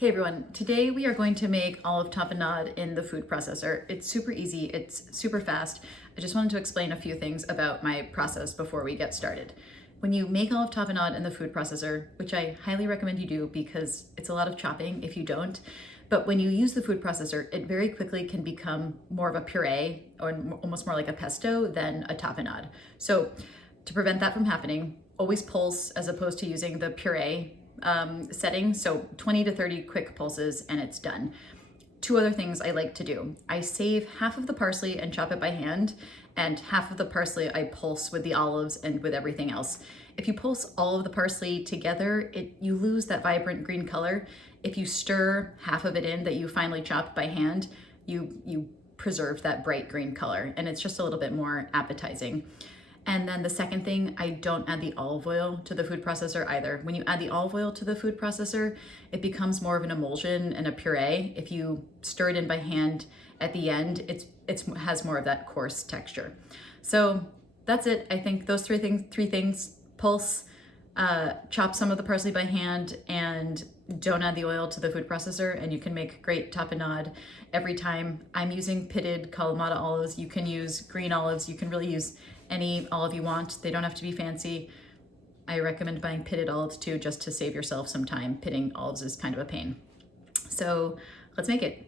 Hey everyone, today we are going to make olive tapenade in the food processor. It's super easy, it's super fast. I just wanted to explain a few things about my process before we get started. When you make olive tapenade in the food processor, which I highly recommend you do because it's a lot of chopping if you don't, but when you use the food processor, it very quickly can become more of a puree or almost more like a pesto than a tapenade. So to prevent that from happening, always pulse as opposed to using the puree setting. So 20 to 30 quick pulses and it's done. Two other things I like to do. I save half of the parsley and chop it by hand, and half of the parsley I pulse with the olives and with everything else. If you pulse all of the parsley together, you lose that vibrant green color. If you stir half of it in that you finally chopped by hand, you preserve that bright green color, and it's just a little bit more appetizing. And then the second thing, I don't add the olive oil to the food processor either. When you add the olive oil to the food processor, it becomes more of an emulsion and a puree. If you stir it in by hand at the end, it has more of that coarse texture. So that's it. I think those three things, pulse, chop some of the parsley by hand, and don't add the oil to the food processor, and you can make great tapenade every time. I'm using pitted Kalamata olives. You can use green olives. You can really use any olive you want. They don't have to be fancy. I recommend buying pitted olives too, just to save yourself some time. Pitting olives is kind of a pain. So let's make it.